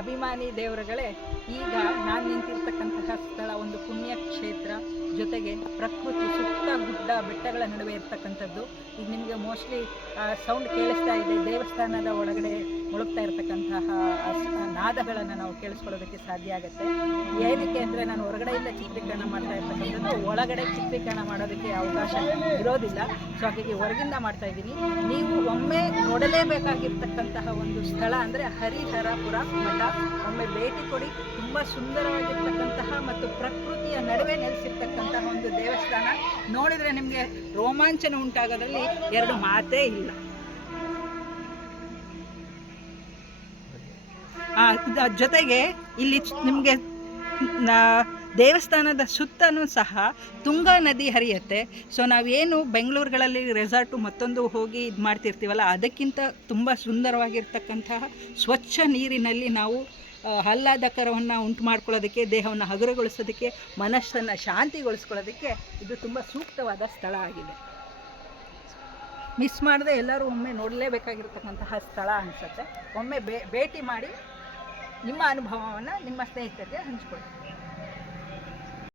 ಅಭಿಮಾನಿ ದೇವರುಗಳೇ, ಈಗ ನಾನು ನಿಂತಿರ್ತಕ್ಕಂತಹ ಸ್ಥಳ ಒಂದು ಪುಣ್ಯ ಕ್ಷೇತ್ರ, ಜೊತೆಗೆ ಪ್ರಕೃತಿ, ಸುತ್ತ ಗುಡ್ಡ ಬೆಟ್ಟಗಳ ನಡುವೆ ಇರ್ತಕ್ಕಂಥದ್ದು. ಈಗ ನಿಮಗೆ ಮೋಸ್ಟ್ಲಿ ಸೌಂಡ್ ಕೇಳಿಸ್ತಾ ಇದೆ, ದೇವಸ್ಥಾನದ ಒಳಗಡೆ ಮುಳುಗ್ತಾ ಇರತಕ್ಕಂತಹ ನಾದಗಳನ್ನು ನಾವು ಕೇಳಿಸ್ಕೊಳ್ಳೋದಕ್ಕೆ ಸಾಧ್ಯ ಆಗುತ್ತೆ. ಏನಕ್ಕೆ ಅಂದರೆ ನಾನು ಹೊರಗಡೆಯಿಂದ ಚಿತ್ರೀಕರಣ ಮಾಡ್ತಾ ಇರ್ತಕ್ಕಂಥದ್ದು, ಒಳಗಡೆ ಚಿತ್ರೀಕರಣ ಮಾಡೋದಕ್ಕೆ ಅವಕಾಶ ಇರೋದಿಲ್ಲ. ಸೊ ಹಾಗಾಗಿ ಹೊರಗಿಂದ ಮಾಡ್ತಾ ಇದ್ದೀನಿ. ನೀವು ಒಮ್ಮೆ ನೋಡಲೇಬೇಕಾಗಿರ್ತಕ್ಕಂತಹ ಒಂದು ಸ್ಥಳ ಅಂದರೆ ಹರಿಹರಪುರ ಮಠ. ಒಮ್ಮೆ ಭೇಟಿ ಕೊಡಿ. ತುಂಬ ಸುಂದರವಾಗಿರ್ತಕ್ಕಂತಹ ಮತ್ತು ಪ್ರಕೃತಿಯ ನಡುವೆ ನೆಲೆಸಿರ್ತಕ್ಕಂತಹ ಒಂದು ದೇವಸ್ಥಾನ. ನೋಡಿದರೆ ನಿಮಗೆ ರೋಮಾಂಚನ ಉಂಟಾಗೋದ್ರಲ್ಲಿ ಎರಡು ಮಾತೇ ಇಲ್ಲ. ಜೊತೆಗೆ ಇಲ್ಲಿ ನಿಮಗೆ ದೇವಸ್ಥಾನದ ಸುತ್ತಲೂ ಸಹ ತುಂಗಾ ನದಿ ಹರಿಯುತ್ತೆ. ಸೊ ನಾವೇನು ಬೆಂಗಳೂರುಗಳಲ್ಲಿ ರೆಸಾರ್ಟು ಮತ್ತೊಂದು ಹೋಗಿ ಇದು ಮಾಡ್ತಿರ್ತೀವಲ್ಲ, ಅದಕ್ಕಿಂತ ತುಂಬ ಸುಂದರವಾಗಿರ್ತಕ್ಕಂತಹ ಸ್ವಚ್ಛ ನೀರಿನಲ್ಲಿ ನಾವು ಆಹ್ಲಾದಕರವನ್ನು ಉಂಟು ಮಾಡ್ಕೊಳ್ಳೋದಕ್ಕೆ, ದೇಹವನ್ನು ಹಗುರಗೊಳಿಸೋದಕ್ಕೆ, ಮನಸ್ಸನ್ನು ಶಾಂತಿಗೊಳಿಸ್ಕೊಳ್ಳೋದಕ್ಕೆ ಇದು ತುಂಬ ಸೂಕ್ತವಾದ ಸ್ಥಳ ಆಗಿದೆ. ಮಿಸ್ ಮಾಡದೆ ಎಲ್ಲರೂ ಒಮ್ಮೆ ನೋಡಲೇಬೇಕಾಗಿರ್ತಕ್ಕಂತಹ ಸ್ಥಳ ಅನಿಸುತ್ತೆ. ಒಮ್ಮೆ ಭೇಟಿ ಮಾಡಿ ನಿಮ್ಮ ಅನುಭವವನ್ನು ನಿಮ್ಮ ಸ್ನೇಹಿತರಿಗೆ ಹಂಚ್ಕೊಳ್ಳಿ.